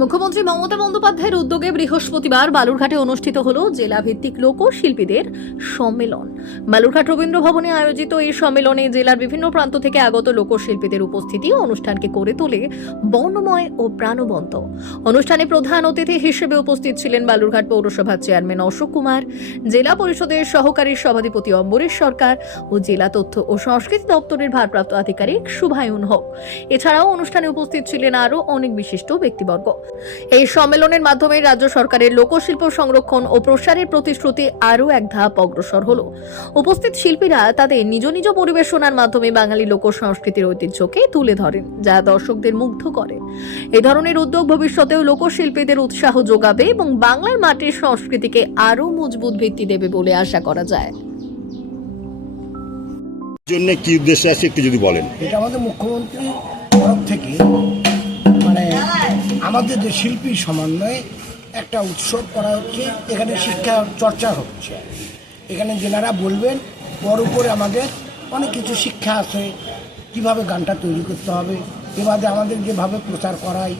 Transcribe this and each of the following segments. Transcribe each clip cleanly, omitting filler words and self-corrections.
মুখ্যমন্ত্রী মমতা বন্দ্যোপাধ্যায়ের উদ্যোগে বৃহস্পতিবার বালুরঘাটে অনুষ্ঠিত হল জেলাভিত্তিক লোকশিল্পীদের সম্মেলন। বালুরঘাট রবীন্দ্র ভবনে আয়োজিত এই সম্মেলনে জেলার বিভিন্ন প্রান্ত থেকে আগত লোকশিল্পীদের উপস্থিতি অনুষ্ঠানকে করে তোলে বর্ণময় ও প্রাণবন্ত। অনুষ্ঠানে প্রধান অতিথি হিসেবে উপস্থিত ছিলেন বালুরঘাট পৌরসভার চেয়ারম্যান অশোক কুমার, জেলা পরিষদের সহকারী সভাধিপতি অম্বরীশ সরকার ও জেলা তথ্য ও সংস্কৃতি দপ্তরের ভারপ্রাপ্ত আধিকারিক শুভায়ুন হক। এছাড়াও অনুষ্ঠানে উপস্থিত ছিলেন আরও অনেক বিশিষ্ট ব্যক্তিবর্গ। এই সম্মেলনের মাধ্যমে রাজ্য সরকারের লোকশিল্প সংরক্ষণ ও প্রসারের প্রতিশ্রুতি আরও এক ধাপ অগ্রসর হলো। উপস্থিত শিল্পীরা তাদের নিজ নিজ পরিবেশনার মাধ্যমে বাঙালি লোক সংস্কৃতির ঐতিহ্যকে তুলে ধরেন, যা দর্শকদের মুগ্ধ করে। এই ধরনের উদ্যোগ ভবিষ্যতেও লোকশিল্পীদের উৎসাহ যোগাবে এবং বাংলার মাটির সংস্কৃতিকে আরও মজবুত ভিত্তি দেবে বলে আশা করা যায়। জন্য কি উদ্দেশ্য আছে একটু যদি বলেন। এটা আমাদের মুখ্যমন্ত্রী তরফ থেকে মানে আমাদের যে শিল্পী সমন্বয়ে একটা উৎসব করা হচ্ছে। এখানে শিক্ষা চর্চা হচ্ছে। এখানে যেনারা বলবেন বড় করে আমাদের অনেক কিছু শিক্ষা আছে, কিভাবে গানটা তৈরি করতে হবে। এবারে আমাদের যেভাবে প্রচার করাই,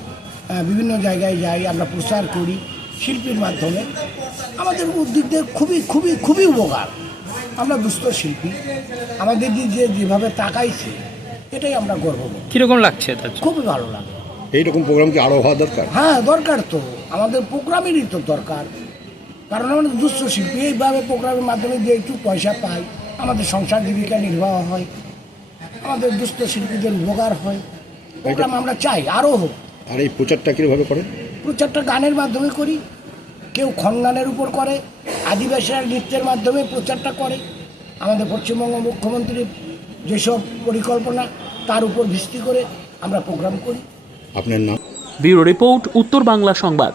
বিভিন্ন জায়গায় যাই, আমরা প্রচার করি শিল্পীর মাধ্যমে। আমাদের উদ্যোগদের খুবই খুবই খুবই উপকার। আমরা দুস্থ শিল্পী, আমাদের যেভাবে তাকাইছে এটাই আমরা গর্ব করি। কিরকম লাগছে? খুবই ভালো লাগে। এইরকম প্রোগ্রাম কি আরো হওয়া দরকার? হ্যাঁ, দরকার তো, আমাদের প্রোগ্রামেরই তো দরকার। কারণ আমাদের দুস্থ শিল্পী এইভাবে প্রোগ্রামের মাধ্যমে যে একটু পয়সা পাই, আমাদের সংসার জীবিকা নির্বাহ হয়, আমাদের দুস্থ শিল্পীদের উপকার হয়। প্রোগ্রাম আমরা চাই আরও হোক। আর এই প্রচারটা কীভাবে করেন? প্রচারটা গানের মাধ্যমে করি, কেউ খনগানের উপর করে, আদিবাসীরা নৃত্যের মাধ্যমে প্রচারটা করে। আমাদের পশ্চিমবঙ্গ মুখ্যমন্ত্রীর যেসব পরিকল্পনা তার উপর ভিত্তি করে আমরা প্রোগ্রাম করি। আপনার নাম? ব্যুরো রিপোর্ট, উত্তর বাংলা সংবাদ।